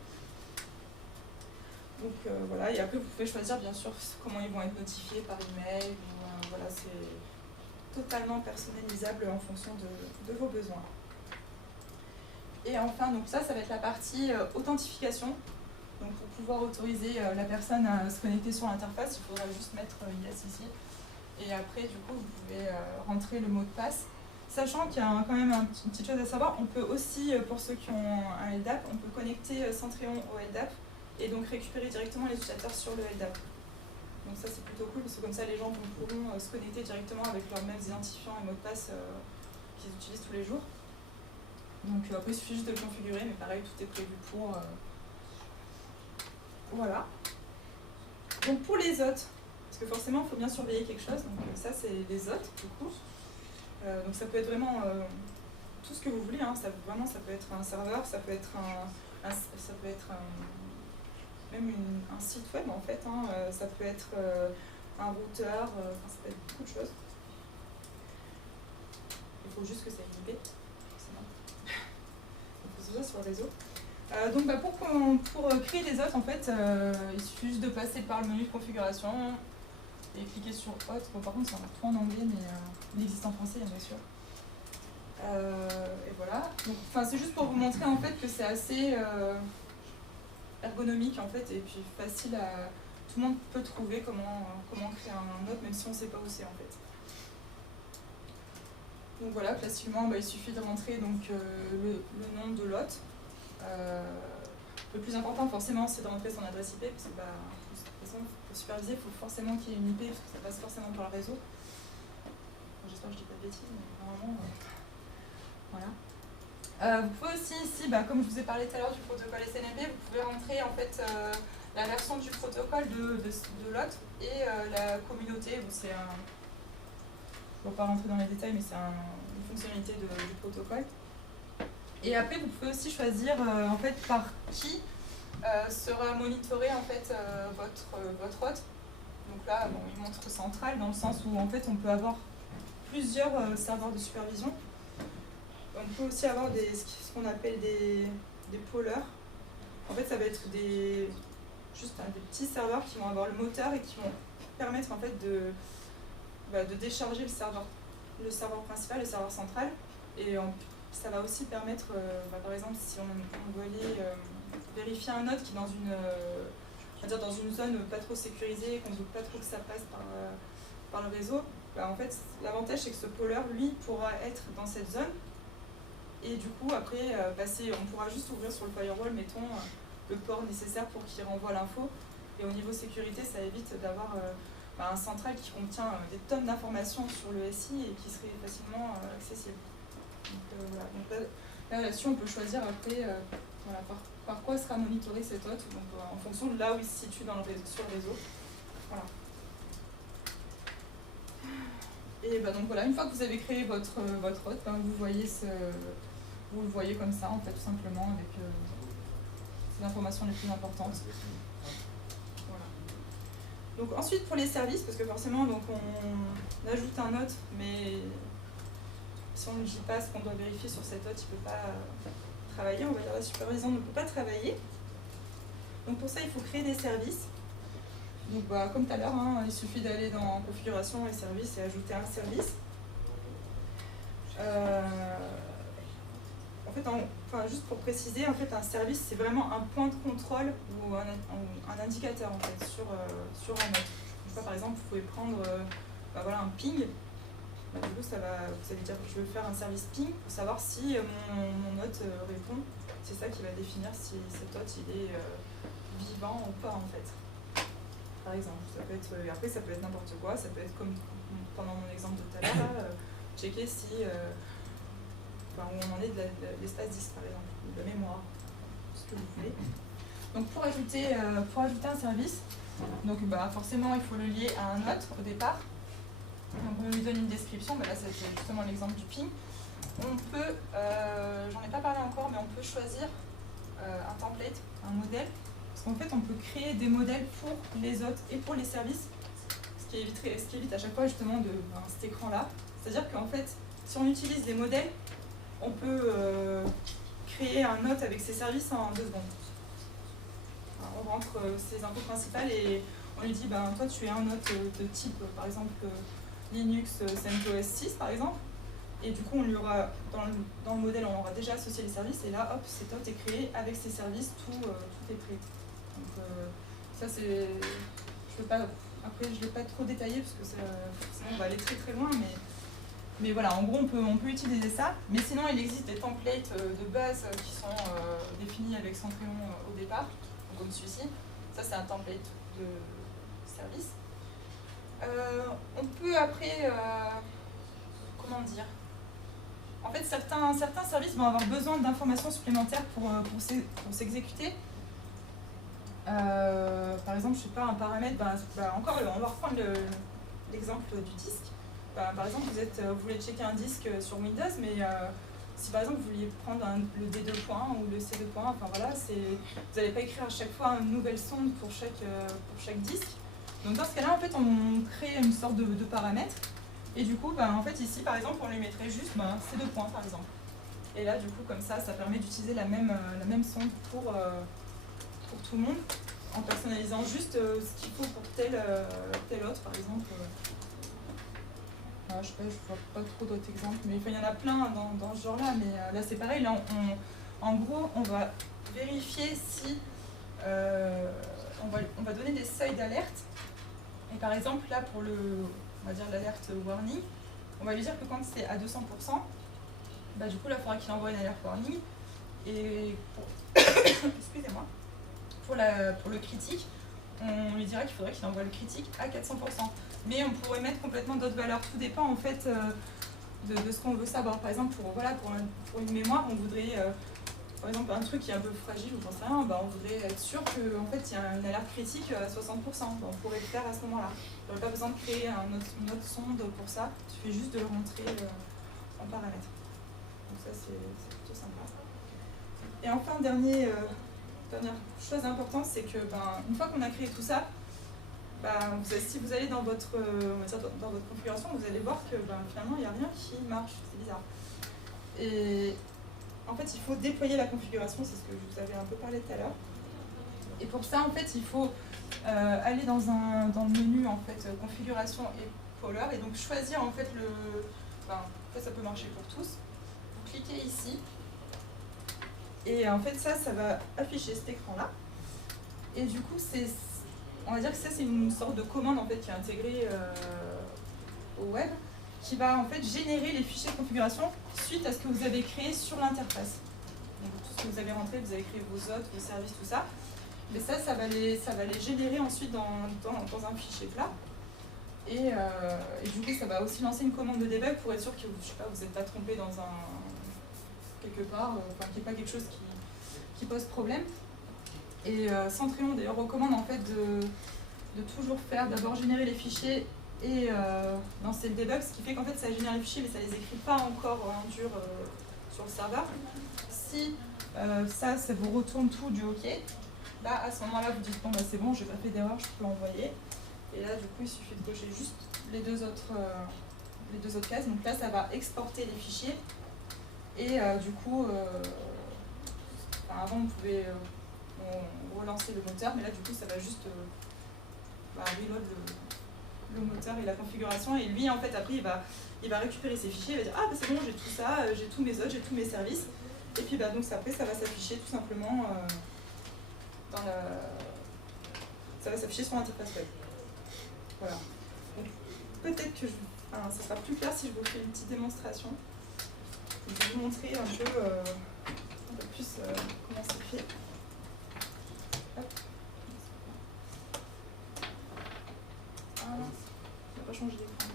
Donc voilà, et après vous pouvez choisir bien sûr comment ils vont être notifiés par email. Voilà, c'est totalement personnalisable en fonction de vos besoins. Et enfin, donc ça va être la partie authentification. Donc pour pouvoir autoriser la personne à se connecter sur l'interface, il faudra juste mettre yes ici. Et après, du coup, vous pouvez rentrer le mot de passe. Sachant qu'il y a quand même une petite chose à savoir, on peut aussi, pour ceux qui ont un LDAP, on peut connecter Centrion au LDAP et donc récupérer directement les utilisateurs sur le LDAP. Donc ça c'est plutôt cool parce que comme ça les gens pourront se connecter directement avec leurs mêmes identifiants et mots de passe qu'ils utilisent tous les jours. Donc après il suffit juste de le configurer, mais pareil tout est prévu pour. Voilà. Donc pour les hôtes, parce que forcément il faut bien surveiller quelque chose, donc ça c'est les hôtes du coup. Donc ça peut être vraiment tout ce que vous voulez, hein. Ça peut être un serveur, ça peut être même un site web en fait, hein. Ça peut être un routeur, ça peut être beaucoup de choses. Il faut juste que ça ait une IP, forcément. Il faut se faire sur le réseau. Donc bah, pour créer des hôtes, en fait, il suffit juste de passer par le menu de configuration et cliquer sur hôte. Bon, par contre, c'est tout en anglais, mais il existe en français, bien sûr. Et voilà. C'est juste pour vous montrer en fait que c'est assez ergonomique en fait et puis facile à. Tout le monde peut trouver comment créer un hôte, même si on ne sait pas où c'est en fait. Donc voilà, classiquement, il suffit de rentrer donc, le nom de l'hôte. Le plus important forcément c'est de rentrer son adresse IP parce que de toute façon pour superviser il faut forcément qu'il y ait une IP parce que ça passe forcément par le réseau. J'espère que je dis pas de bêtises mais normalement voilà. Vous pouvez aussi ici, comme je vous ai parlé tout à l'heure du protocole SNMP, vous pouvez rentrer en fait la version du protocole de l'hôte et la communauté. Je ne vais pas rentrer dans les détails mais c'est une fonctionnalité du protocole. Et après, vous pouvez aussi choisir en fait par qui sera monitoré en fait votre hôte. Donc là, il montre central dans le sens où en fait on peut avoir plusieurs serveurs de supervision. On peut aussi avoir ce qu'on appelle des pôleurs. En fait, ça va être des petits serveurs qui vont avoir le moteur et qui vont permettre en fait de décharger le serveur principal, le serveur central. Et ça va aussi permettre, par exemple, si on doit aller vérifier un node qui est dans une zone pas trop sécurisée, qu'on ne veut pas trop que ça passe par le réseau, en fait, l'avantage c'est que ce pôleur, lui, pourra être dans cette zone. Et du coup, après, on pourra juste ouvrir sur le firewall, mettons, le port nécessaire pour qu'il renvoie l'info. Et au niveau sécurité, ça évite d'avoir un central qui contient des tonnes d'informations sur le SI et qui serait facilement accessible. Donc, voilà. Donc là-dessus, on peut choisir après par quoi sera monitoré cet hôte, donc, en fonction de là où il se situe sur le réseau. Voilà. Et donc voilà, une fois que vous avez créé votre hôte, vous le voyez comme ça, en fait, tout simplement, avec les informations les plus importantes. Voilà. Donc ensuite pour les services, parce que forcément donc on ajoute un hôte, mais si on ne dit pas ce qu'on doit vérifier sur cet hôte, il ne peut pas travailler, on va dire la supervision ne peut pas travailler. Donc pour ça il faut créer des services. Donc bah, comme tout à l'heure, hein, il suffit d'aller dans configuration et services et ajouter un service. En fait, juste pour préciser, en fait, un service c'est vraiment un point de contrôle ou un indicateur en fait, sur un hôte. Je sais pas, par exemple, vous pouvez prendre voilà, un ping. Bah, du coup, vous allez dire que je veux faire un service ping pour savoir si mon hôte répond. C'est ça qui va définir si cet hôte il est vivant ou pas en fait. Par exemple, ça peut être, après ça peut être n'importe quoi, ça peut être comme pendant mon exemple de tout à l'heure, checker si où on en est de l'espace disque par exemple, ou de la mémoire, ce que vous voulez. Donc pour ajouter un service, donc forcément il faut le lier à un hôte au départ. Donc on lui donne une description, là c'est justement l'exemple du ping. On peut, j'en ai pas parlé encore, mais on peut choisir un template, un modèle. Parce qu'en fait on peut créer des modèles pour les hôtes et pour les services, ce qui évite à chaque fois justement cet écran là. C'est-à-dire qu'en fait, si on utilise des modèles, on peut créer un hôte avec ses services en 2 secondes. Alors, on rentre ses infos principales et on lui dit toi tu es un hôte de type par exemple Linux CentOS 6 par exemple. Et du coup on lui aura dans le modèle on aura déjà associé les services et là hop cet hôte est créé avec ses services, tout est prêt. Donc ça c'est. Après je ne l'ai pas trop détaillé parce que sinon on va aller très très loin, mais voilà, en gros on peut utiliser ça. Mais sinon il existe des templates de base qui sont définis avec Centrion au départ, donc comme celui-ci. Ça c'est un template de service. On peut après, comment dire, en fait certains services vont avoir besoin d'informations supplémentaires pour s'exécuter. Par exemple, je sais pas, un paramètre, encore, on va reprendre l'exemple du disque. Par exemple, vous voulez checker un disque sur Windows, mais si par exemple vous vouliez prendre le D2.1 ou le C2.1, enfin voilà, vous n'allez pas écrire à chaque fois une nouvelle sonde pour chaque disque. Donc dans ce cas-là, en fait, on crée une sorte de paramètre. Et du coup, en fait, ici, par exemple, on lui mettrait juste C2 points, par exemple. Et là, du coup, comme ça permet d'utiliser la même sonde pour tout le monde, en personnalisant juste ce qu'il faut pour tel autre, par exemple. Je sais pas, je vois pas trop d'autres exemples, mais il y en a plein dans ce genre-là, mais là c'est pareil, là en gros on va vérifier si on va donner des seuils d'alerte, et par exemple là pour on va dire l'alerte warning, on va lui dire que quand c'est à 200%, du coup là il faudra qu'il envoie une alerte warning, et excusez-moi, pour le critique, on lui dira qu'il faudrait qu'il envoie le critique à 400%. Mais on pourrait mettre complètement d'autres valeurs. Tout dépend en fait de ce qu'on veut savoir. Par exemple, pour une mémoire, on voudrait, par exemple, un truc qui est un peu fragile ou j'en sais rien, on voudrait être sûr qu'en fait, il y a une alerte critique à 60%. On pourrait le faire à ce moment-là. On n'aurait pas besoin de créer une autre sonde pour ça. Il suffit juste de le rentrer en paramètre. Donc ça, c'est plutôt sympa. Et enfin, dernière chose importante, c'est que une fois qu'on a créé tout ça, si vous allez dans votre configuration, vous allez voir que finalement il n'y a rien qui marche, c'est bizarre. Et en fait il faut déployer la configuration, c'est ce que je vous avais un peu parlé tout à l'heure. Et pour ça en fait il faut aller dans le menu en fait configuration et poller et donc choisir en fait en fait ça peut marcher pour tous. Vous cliquez ici et en fait ça va afficher cet écran là. Et du coup on va dire que ça c'est une sorte de commande en fait qui est intégrée au web, qui va en fait générer les fichiers de configuration suite à ce que vous avez créé sur l'interface. Donc tout ce que vous avez rentré, vous avez créé vos hôtes, vos services, tout ça. Mais ça va les générer ensuite dans un fichier plat. Et du coup ça va aussi lancer une commande de debug pour être sûr que vous n'êtes pas trompé dans quelque part, qu'il n'y ait pas quelque chose qui pose problème. Et Centrion d'ailleurs recommande en fait de toujours faire d'abord générer les fichiers et lancer le debug, ce qui fait qu'en fait ça génère les fichiers mais ça les écrit pas encore en dur sur le serveur. Si ça vous retourne tout du OK, là à ce moment-là vous dites bon c'est bon, j'ai pas fait d'erreur, je peux l'envoyer. Et là, du coup, il suffit de cocher juste les deux autres cases. Donc là, ça va exporter les fichiers. Et du coup, avant, on pouvait relancer le moteur, mais là, du coup, ça va juste reload le moteur et la configuration. Et lui, en fait, après, il va récupérer ses fichiers, il va dire ah, bah, c'est bon, j'ai tout ça, j'ai tous mes autres, j'ai tous mes services. Et puis, donc, après, ça va s'afficher tout simplement ça va s'afficher sur l'interface web. Voilà. Donc, peut-être que ça sera plus clair si je vous fais une petite démonstration. Je vais vous montrer un peu plus comment c'est fait. Hop. Ah, on n'a pas changé d'écran.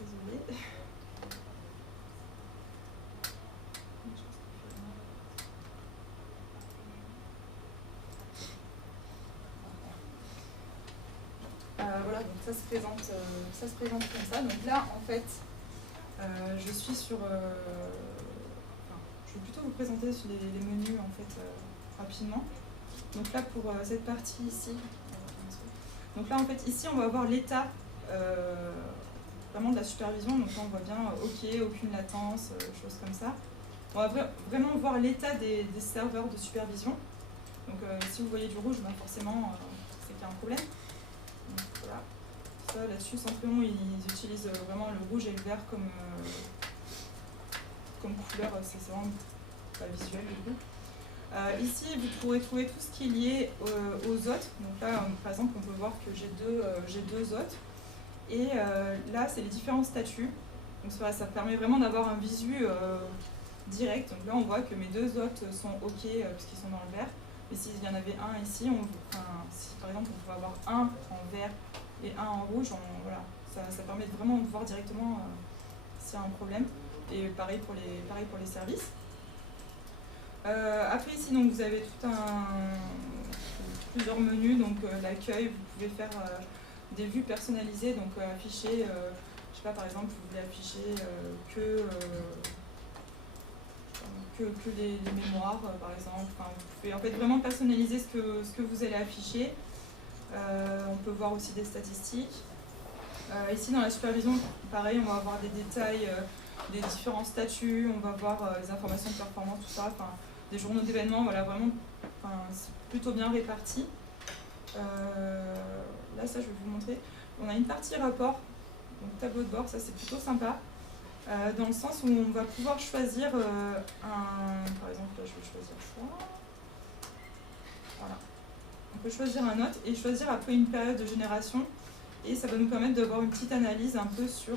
Désolée. Voilà, donc ça se présente comme ça. Donc là, en fait, je suis sur... je vais plutôt vous présenter les menus en fait, rapidement. Donc là, pour cette partie ici, donc là, en fait, ici, on va avoir l'état vraiment de la supervision. Donc là, on voit bien OK, aucune latence, choses comme ça. On va vraiment voir l'état des serveurs de supervision. Donc si vous voyez du rouge, ben forcément, c'est qu'il y a un problème. Donc, voilà. Ça, là-dessus, Centrion, ils utilisent vraiment le rouge et le vert comme couleur, c'est vraiment pas visuel du coup. Ici, vous pourrez trouver tout ce qui est lié aux hôtes. Donc là, par exemple, on peut voir que j'ai deux hôtes. Et là, c'est les différents statuts. Donc ça permet vraiment d'avoir un visu direct. Donc là, on voit que mes deux hôtes sont OK puisqu'ils sont dans le vert. Et s'il y en avait un ici, si par exemple on pouvait avoir un en vert et un en rouge, voilà, ça permet vraiment de voir directement s'il y a un problème. Et pareil pour les services. Après ici, donc, vous avez plusieurs menus. Donc l'accueil, vous pouvez faire des vues personnalisées, donc afficher, je sais pas, par exemple, vous voulez afficher que les mémoires, par exemple. Enfin, vous pouvez en fait vraiment personnaliser ce que vous allez afficher. On peut voir aussi des statistiques. Ici, dans la supervision, pareil, on va avoir des détails des différents statuts, on va voir les informations de performance, tout ça, enfin, des journaux d'événements, voilà, vraiment, c'est plutôt bien réparti. Là, ça, je vais vous montrer. On a une partie rapport, donc tableau de bord, ça c'est plutôt sympa. Dans le sens où on va pouvoir choisir par exemple, là, je vais choisir ça. Voilà. On peut choisir un note et choisir après une période de génération. Et ça va nous permettre d'avoir une petite analyse un peu sur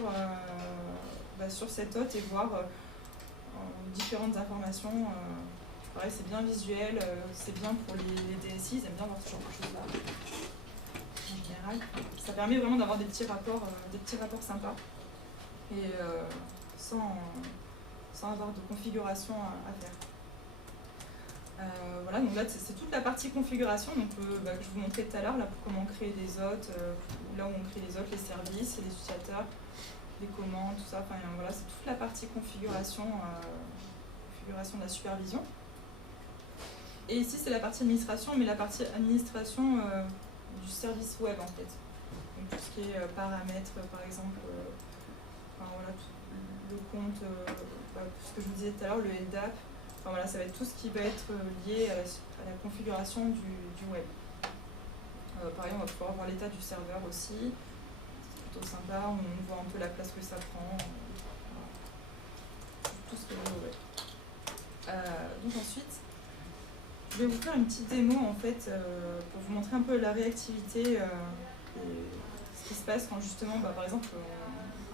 cette hôte et voir différentes informations. Pareil, c'est bien visuel, c'est bien pour les DSI, ils aiment bien voir ce genre de choses-là. En général, ça permet vraiment d'avoir des petits rapports sympas et sans avoir de configuration à faire. Voilà, donc là c'est toute la partie configuration donc, que je vous montrais tout à l'heure, là pour comment créer des hôtes, là où on crée les hôtes, les services, les utilisateurs, les commandes, tout ça, enfin voilà, c'est toute la partie configuration de la supervision. Et ici c'est la partie administration, mais la partie administration du service web en fait. Donc tout ce qui est paramètres, par exemple, voilà, le compte, ce que je vous disais tout à l'heure, le LDAP. Enfin, voilà, ça va être tout ce qui va être lié à la configuration du web. Pareil, on va pouvoir voir l'état du serveur aussi. C'est plutôt sympa, on voit un peu la place que ça prend. Voilà. Tout ce qui est lié au web. Donc ensuite, je vais vous faire une petite démo en fait pour vous montrer un peu la réactivité et ce qui se passe quand justement, par exemple,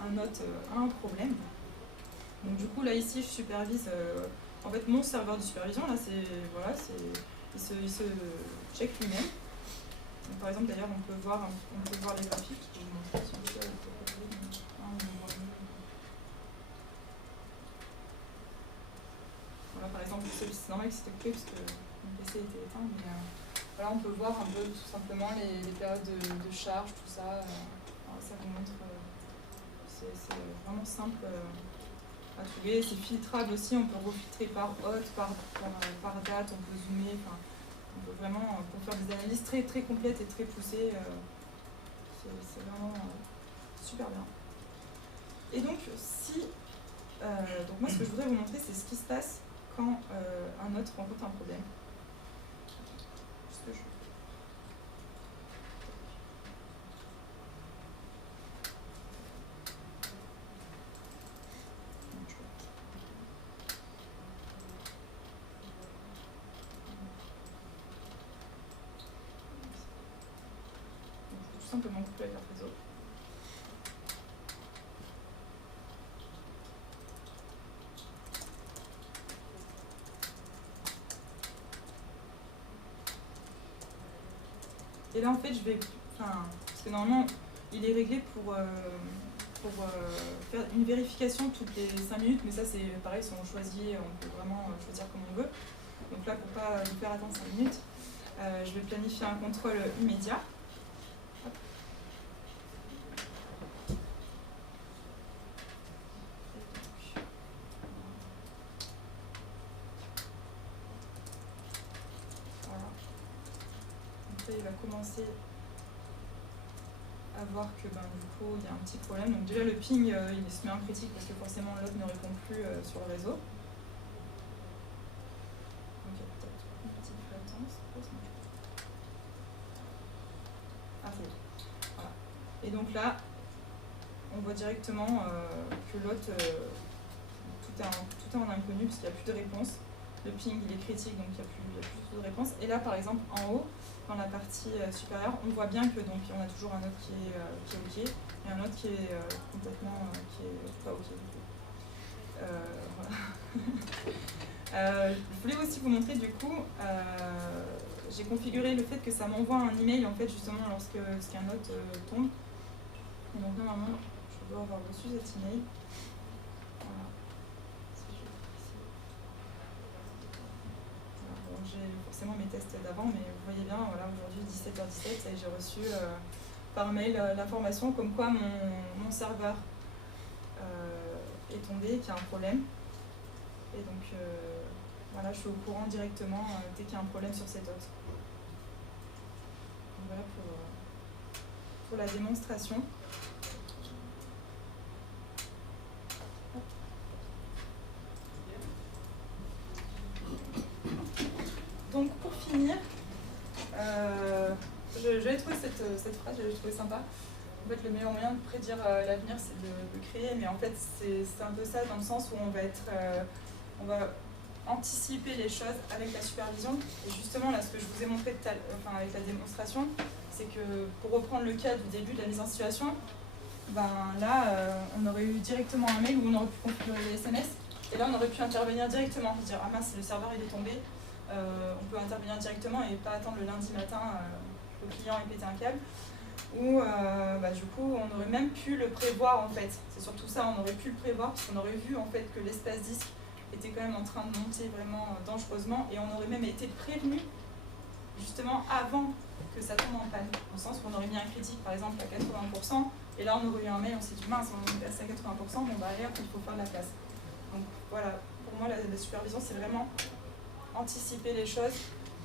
un hôte a un problème. Donc du coup là ici je supervise en fait mon serveur de supervision, là il se check lui-même. Donc, par exemple d'ailleurs on peut voir les graphiques, je vais vous montrer si on peut voilà, par exemple c'est normal que c'était coupé parce que mon PC était éteint, mais voilà, on peut voir un peu tout simplement les périodes de charge, tout ça. Ça vous montre c'est vraiment simple à trouver. C'est filtrable aussi, on peut refiltrer par hôte, par date, on peut zoomer. On peut vraiment, pour faire des analyses très, très complètes et très poussées, c'est vraiment super bien. Et donc, donc moi, ce que je voudrais vous montrer, c'est ce qui se passe quand un hôte rencontre un problème. Ce que je... simplement couper avec leur réseau. Et là en fait je vais, parce que normalement il est réglé pour faire une vérification toutes les 5 minutes, mais ça c'est pareil, si on choisit, on peut vraiment choisir comme on veut. Donc là pour ne pas nous faire attendre 5 minutes, je vais planifier un contrôle immédiat. Il va commencer à voir que du coup il y a un petit problème. Donc déjà le ping il se met en critique parce que forcément l'autre ne répond plus sur le réseau. Donc il y a peut-être une petite latence. Ah c'est bon. Voilà. Et donc là on voit directement que l'autre tout est en inconnu parce qu'il n'y a plus de réponse. Le ping il est critique donc il n'y a plus de réponse. Et là par exemple en haut, dans la partie supérieure, on voit bien que donc on a toujours un autre qui est OK et un autre qui est complètement qui est pas OK du tout. Voilà. Je voulais aussi vous montrer du coup, j'ai configuré le fait que ça m'envoie un email en fait justement lorsqu'un autre tombe. Et donc normalement, je dois avoir reçu cet email. Voilà. J'ai forcément mes tests d'avant, mais vous voyez bien, voilà, aujourd'hui 17h17 et j'ai reçu par mail l'information comme quoi mon serveur est tombé, qu'il y a un problème. Et donc voilà, je suis au courant directement dès qu'il y a un problème sur cet hôte. Donc voilà pour la démonstration. Donc pour finir, j'avais trouvé cette phrase, j'avais trouvé sympa. En fait, le meilleur moyen de prédire l'avenir, c'est de le créer, mais en fait, c'est un peu ça dans le sens où on va anticiper les choses avec la supervision. Et justement, là, ce que je vous ai montré avec la démonstration, c'est que pour reprendre le cas du début de la mise en situation, on aurait eu directement un mail où on aurait pu configurer les SMS, et là, on aurait pu intervenir directement, dire « Ah mince, le serveur il est tombé ». On peut intervenir directement et pas attendre le lundi matin le client ait pété un câble. Ou du coup on aurait même pu le prévoir en fait. C'est surtout ça, on aurait pu le prévoir parce qu'on aurait vu en fait que l'espace disque était quand même en train de monter vraiment dangereusement et on aurait même été prévenu justement avant que ça tombe en panne. Au sens où on aurait mis un critique par exemple à 80% et là on aurait eu un mail, on s'est dit mince, on est passé à 80%, bon bah allez, il faut faire de la place. Donc voilà, pour moi la supervision c'est vraiment anticiper les choses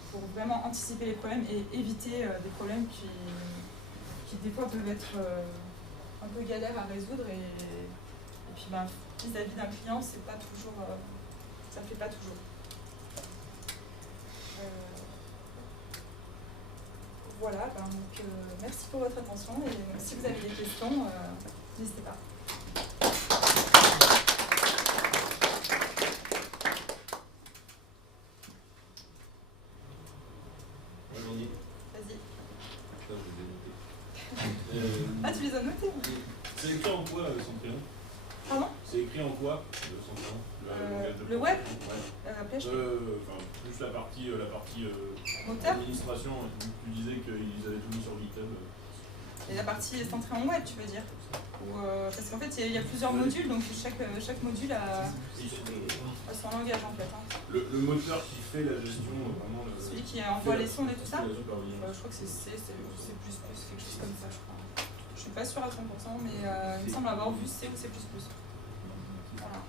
pour vraiment anticiper les problèmes et éviter des problèmes qui des fois peuvent être un peu galères à résoudre et puis vis-à-vis d'un client c'est pas toujours ça ne fait pas toujours. Voilà, donc merci pour votre attention et si vous avez des questions, n'hésitez pas. Ah, tu les as notés? C'est écrit en quoi son prénom? Pardon? C'est écrit en quoi son prénom? Le web? Ouais. PHP? Plus la partie moteur? Administration, tu disais qu'ils avaient tout mis sur GitHub. Et la partie est centrée en web, tu veux dire? Parce qu'en fait, il y a plusieurs modules, donc chaque module a son langage en fait. Hein. Le moteur qui fait la gestion, vraiment. Celui qui envoie les sons et tout ça? Je crois que c'est plus quelque chose comme ça, je crois. suis pas sûre à 100%, mais il me semble avoir vu C ou C++. Voilà.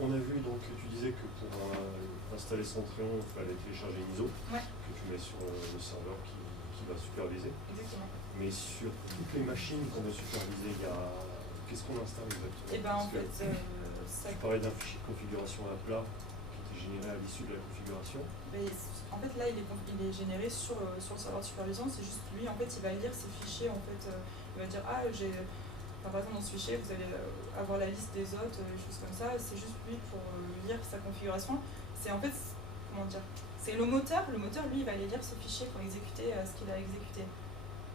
On a vu donc, tu disais que pour installer Centrion, il fallait télécharger une ISO que tu mets sur le serveur qui va superviser. Exactement. Mais sur toutes les machines qu'on veut superviser, qu'est-ce qu'on installe exactement? Et ben en fait, tu parlais d'un fichier de configuration à plat qui était généré à l'issue de la configuration. Mais en fait là il est généré sur le serveur de supervision, c'est juste lui en fait il va lire ces fichiers en fait, il va dire ah j'ai. Enfin, par exemple dans ce fichier vous allez avoir la liste des hôtes, des choses comme ça, c'est juste lui pour lire sa configuration. C'est en fait, comment dire, c'est le moteur lui il va aller lire ce fichier pour exécuter ce qu'il a exécuté.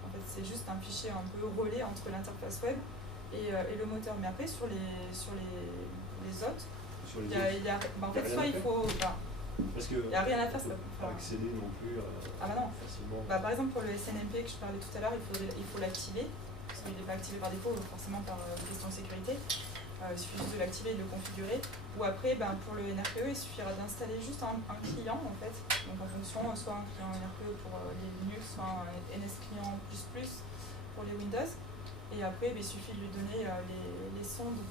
En fait c'est juste un fichier un peu relais entre l'interface web et le moteur. Mais après sur les hôtes, il y a en fait soit il faut... Parce que il n'y a rien à faire, ça. Pas accéder non plus non. facilement. Par exemple pour le SNMP que je parlais tout à l'heure, il faut l'activer. Parce qu'il n'est pas activé par défaut, forcément par question de sécurité. Il suffit juste de l'activer et de le configurer. Ou après, pour le NRPE, il suffira d'installer juste un client en fait. Donc en fonction, soit un client NRPE pour les Linux, soit un NS Client++ pour les Windows. Et après, il suffit de lui donner les sondes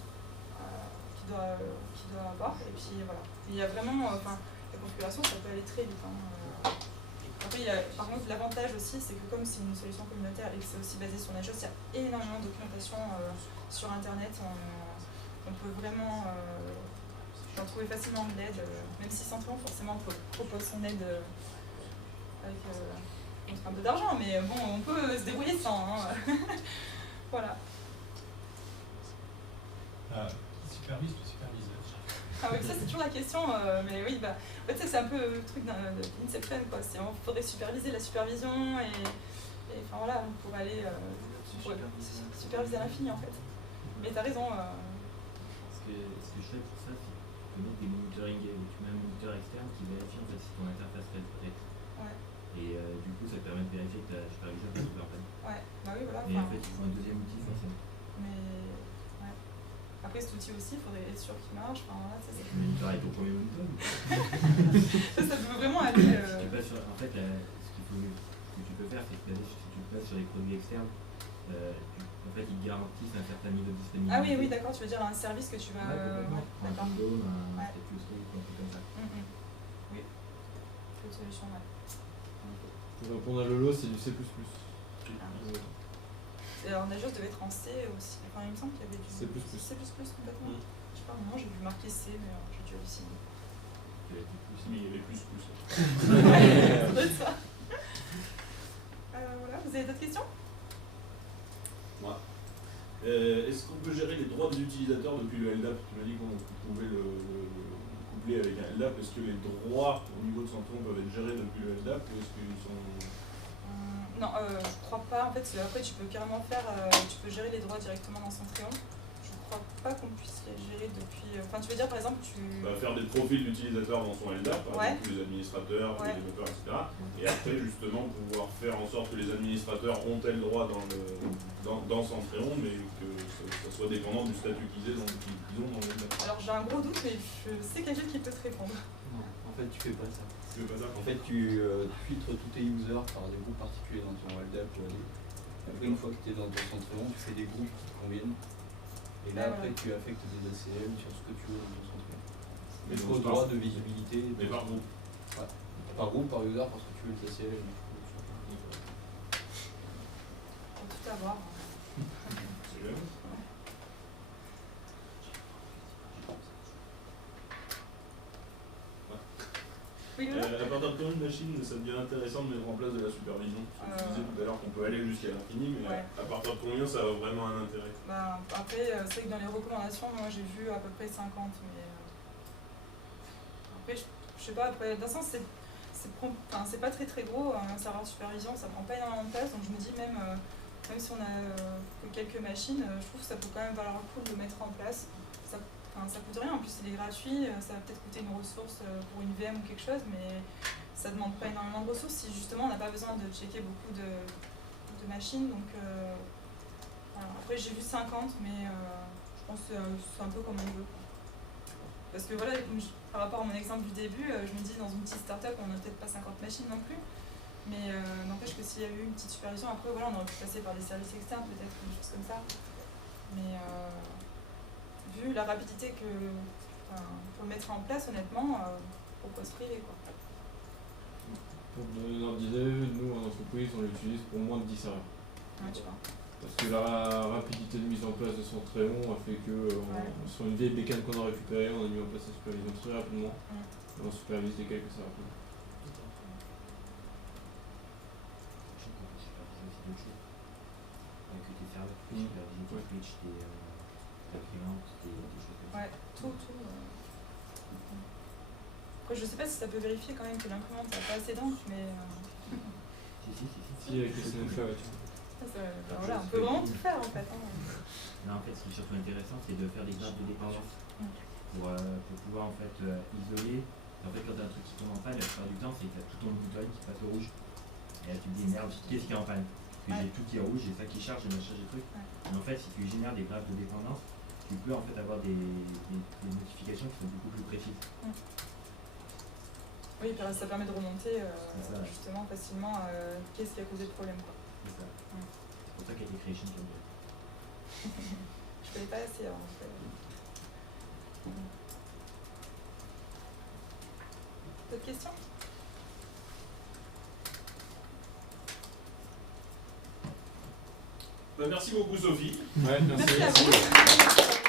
qu'il doit avoir. Et puis voilà. Il y a vraiment, la configuration, ça peut aller très vite. Après, par contre, l'avantage aussi, c'est que comme c'est une solution communautaire et que c'est aussi basé sur Nagios, il y a énormément de documentation sur Internet. On peut vraiment trouver facilement de l'aide, même si Centrion, forcément, propose son aide avec contre un peu d'argent, mais bon, on peut se débrouiller sans. Voilà. Qui supervise ou supervise? Ah oui, ça c'est toujours la question, mais oui, en fait c'est un peu le truc d'Inception, quoi. Il faudrait superviser la supervision et enfin voilà, pour aller superviser à l'infini en fait. Mais t'as raison. Ce que je fais pour ça, c'est de mettre des monitoring où tu mets un moniteur externe qui vérifie en fait si ton interface reste prête. Ouais. Et du coup, ça te permet de vérifier que ta supervision est super bonne. Ouais, bah oui, voilà. Et en fait, il faut un deuxième outil forcément. Mais ouais. Après, cet outil aussi, il faudrait être sûr qu'il marche. Enfin, voilà, ça, Tu monitores avec ton premier moniteur. ça peut vraiment aller. Si tu passes sur, en fait, ce que tu peux faire, c'est que si tu passes sur les produits externes, en fait, ils garantissent un certain niveau de disponibilité. Ah oui, d'accord, tu veux dire un service que tu vas. Un d'accord. Chrome, un Ouais. Stethoscope, un truc comme ça. Oui, c'est une solution, ouais. Pour répondre à Lolo, c'est du C++. Et alors Nagios devait être en C aussi. Enfin, il me semble qu'il y avait du C++. complètement. Je sais pas, moi j'ai vu marquer C, mais j'ai dû halluciner. Mais il y avait plus. Ça doit être ça. Voilà, vous avez d'autres questions? Ouais. Est-ce qu'on peut gérer les droits des utilisateurs depuis le LDAP? Tu m'as dit qu'on pouvait le coupler avec un LDAP. Est-ce que les droits au niveau de Centrion peuvent être gérés depuis le LDAP ou est-ce qu'ils sont... Non, je crois pas. En fait, après tu peux carrément tu peux gérer les droits directement dans Centrion. Je crois pas qu'on puisse les gérer depuis... Enfin, tu veux dire par exemple, faire des profils d'utilisateurs dans son LDAP, par Ouais. exemple, les administrateurs, Ouais. les développeurs, etc. Et après, justement, pouvoir faire en sorte que les administrateurs ont tel droit dans Centrion, mais que ça soit dépendant du statut qu'ils ont dans le LDAP. Alors j'ai un gros doute, mais je sais quelqu'un qui peut te répondre. Non, en fait, tu fais pas ça. Tu veux pas ça? En fait, tu filtres tous tes users par des groupes particuliers dans ton LDAP ou AD. Après, une fois que tu es dans ton Centrion, tu fais des groupes qui te conviennent. Et là, après, tu affectes des ACL sur ce que tu veux dans ton Centrion. Mais tu as le droit de visibilité. Mais par groupe. Ouais. Par groupe, par user, parce que tu veux les ACL. Pour tout avoir. C'est bien. Oui, À partir de combien de machines ça devient intéressant de mettre en place de la supervision? Parce que tu disais tout à l'heure qu'on peut aller jusqu'à l'infini, mais Ouais. à partir de combien ça a vraiment un intérêt? Après, c'est vrai que dans les recommandations, moi j'ai vu à peu près 50, mais après, je sais pas, après, d'un sens, c'est pas très très gros, un serveur de supervision, ça prend pas énormément de place, donc je me dis même si on a que quelques machines, je trouve que ça peut quand même valoir le coup de le mettre en place. Ça coûte rien, en plus il est gratuit, ça va peut-être coûter une ressource pour une VM ou quelque chose, mais ça demande pas énormément de ressources si justement on n'a pas besoin de checker beaucoup de machines. Donc voilà. Après j'ai vu 50, mais je pense que c'est un peu comme on veut. Parce que voilà, par rapport à mon exemple du début, je me dis dans une petite start-up on n'a peut-être pas 50 machines non plus. Mais n'empêche que s'il y a eu une petite supervision, après voilà, on aurait pu passer par des services externes peut-être, des choses comme ça. Mais vu la rapidité pour le mettre en place, honnêtement, pourquoi se priver quoi. Pour donner une ordre d'idée, nous en entreprise on l'utilise pour moins de 10 serveurs. Ouais, tu vois. Parce que la rapidité de mise en place de Centréon a fait que sur une vieille bécane qu'on a récupérée, on a mis en place la supervision très rapidement. Et on supervise des quelques serveurs. Avec tes serveurs, tu peux superviser tes Twitch, tes imprimantes, des choses comme ça. Ouais, tout. Après, je sais pas si ça peut vérifier quand même que l'imprimante n'a pas assez d'encre, mais Si, avec les CNFA, ouais. Voilà, on peut vraiment tout faire en fait. Non, en fait, ce qui est surtout intéressant, c'est de faire des graphes de dépendance pour pouvoir en fait isoler. En fait, quand tu as un truc qui tombe en panne, la plupart du temps, c'est que tu as tout ton bouton qui passe au rouge. Et là, tu te dis merde, qu'est-ce qui est en panne? Parce que j'ai tout qui est rouge, j'ai ça qui charge, j'ai machin, j'ai truc. Mais en fait, si tu génères des graphes de dépendance, tu peux en fait avoir des notifications qui sont beaucoup plus précises. Oui, ça permet de remonter ça, justement facilement qu'est-ce qui a causé le problème. Quoi. C'est ça. C'est pour ça qu'a été créé Shinton. Je connais pas assez en fait. D'autres questions? Merci beaucoup Sophie. Ouais, merci. Merci à vous.